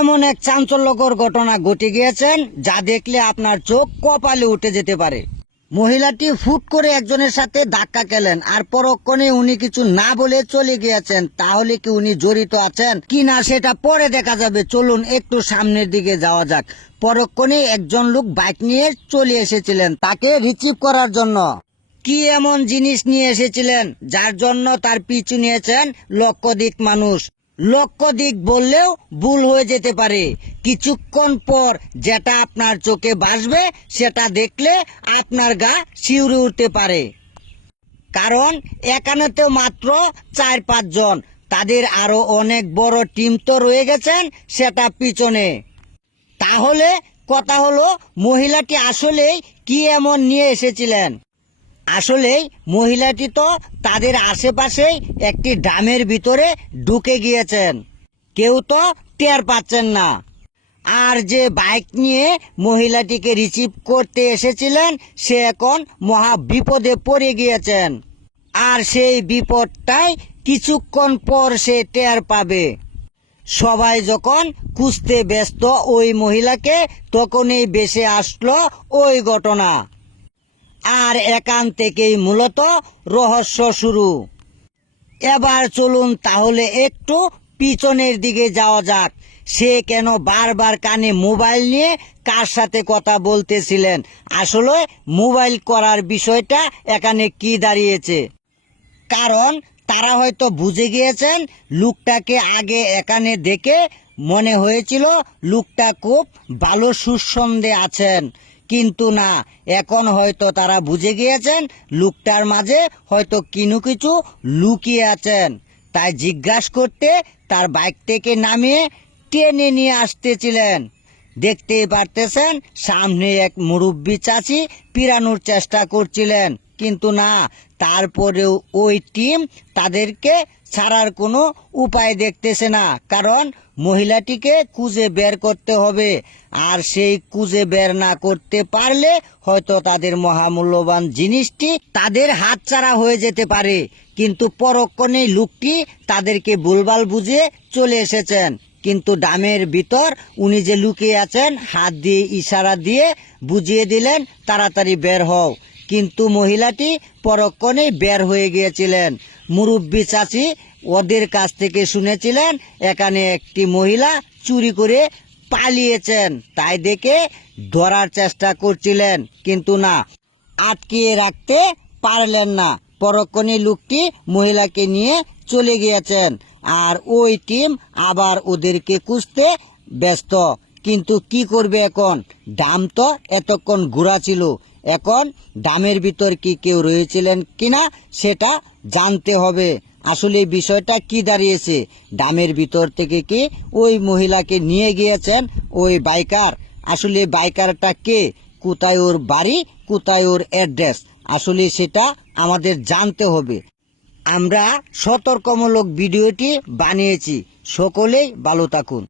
এমন এক চাঞ্চল্যকর ঘটনা ঘটে গিয়েছেন যা দেখলে আপনার চোখ কপালে উঠে যেতে পারে। মহিলাটি ফুট করে একজনের সাথে ধাক্কা খেলেন আর পরক্ষণে উনি কিছু না বলে চলে গিয়েছেন। তাহলে কি উনি জড়িত আছেন কিনা সেটা পরে দেখা যাবে। চলুন একটু সামনের দিকে যাওয়া যাক। পরক্ষণে একজন লোক বাইক নিয়ে চলে এসেছিলেন তাকে রিসিভ করার জন্য। কি এমন জিনিস নিয়ে এসেছিলেন যার জন্য তার পিছু নিয়েছেন লক্ষাধিক মানুষ। লক্ষাধিক বললেও ভুল হয়ে যেতে পারে। কিছুক্ষণ পর যেটা আপনার চোখে ভাসবে সেটা দেখলে আপনার গা শিউরে উঠতে পারে। কারণ এখানে তো মাত্র 4-5 জন, তাদের আরো অনেক বড় টিম তো রয়ে গেছেন সেটা পিছনে। তাহলে কথা হলো মহিলাটি আসলেই কি এমন নিয়ে এসেছিলেন। আসলেই মহিলাটি তো তাদের আশেপাশেই একটি ড্রামের ভিতরে ঢুকে গিয়েছেন, কেউ তো টের পাচ্ছেন না। আর যে বাইক নিয়ে মহিলাটিকে রিসিভ করতে এসেছিলেন সে এখন মহা বিপদে পড়ে গিয়েছেন। আর সেই বিপদটাই কিছুক্ষণ পর সে টের পাবে। সবাই যখন খুঁজতে ব্যস্ত ওই মহিলাকে তখনই ভেসে আসলো ওই ঘটনা। আর এখান থেকেই মূলত রহস্য শুরু। এবার চলুন তাহলে একটু পিছনের দিকে যাওয়া যাক। সে কেন বারবার কানে মোবাইল নিয়ে কার সাথে কথা বলতেছিলেন, আসলে মোবাইল করার বিষয়টা এখানে কি দাঁড়িয়েছে। কারণ তারা হয়তো বুঝে গিয়েছেন লোকটাকে আগে এখানে দেখে মনে হয়েছিল লোকটা খুব ভালো সুসন্ধে আছেন, কিন্তু না, এখন হয়তো তারা বুঝে গিয়েছেন লোকটার মাঝে হয়তো কিছু লুকিয়ে আছেন। তাই জিজ্ঞাসা করতে তার বাইক থেকে নামিয়ে টেনে নিয়ে আসতেছিলেন। দেখতেই পারতেছেন সামনে এক মুরব্বী চাচি পিরানোর চেষ্টা করছিলেন, কিন্তু না, তারপরেও ওই টিম তাদেরকে ছাড়ার কোনো উপায় দেখতেছে না। কারণ মহিলাটিকে খুঁজে বের করতে হবে, আর সেই খুঁজে বের না করতে পারলে হয়তো তাদের মহামূল্যবান জিনিসটি তাদের হাতছাড়া হয়ে যেতে পারে। কিন্তু পরক্ষণে লোকটি তাদেরকে ভুলভাল বুঝিয়ে চলে এসেছেন। কিন্তু ডামের ভিতর উনি যে লুকিয়ে আছেন হাত দিয়ে ইশারা দিয়ে বুঝিয়ে দিলেন তাড়াতাড়ি বের হও। কিন্তু মহিলাটি পরক্ষণেই বের হয়ে গিয়েছিলেন। মুরব্বী চাচি ওদের কাছ থেকে শুনেছিলেন এখানে একটি মহিলা চুরি করে পালিয়েছেন, তাই দেখে ধরার চেষ্টা করছিলেন, কিন্তু না, আটকিয়ে রাখতে পারলেন না। পরক্ষণে লোকটি মহিলাকে নিয়ে চলে গিয়েছেন আর ওই টিম আবার ওদেরকে খুঁজতে ব্যস্ত। কিন্তু কি করবে এখন, ডাম তো এতক্ষণ ঘোরা ছিল, এখন ডামের ভিতর কি কেউ রয়েছিলেন কিনা সেটা জানতে হবে। আসলে বিষয়টা কি দাঁড়িয়েছে, ডামের ভিতর থেকে কি ওই মহিলাকে নিয়ে গিয়েছেন ওই বাইকার। আসলে বাইকারটা কে, কোথায় ওর বাড়ি, কোথায় ওর অ্যাড্রেস, আসলে সেটা আমাদের জানতে হবে। আমরা সতর্কমূলক ভিডিওটি বানিয়েছি। সকলেই ভালো থাকুন।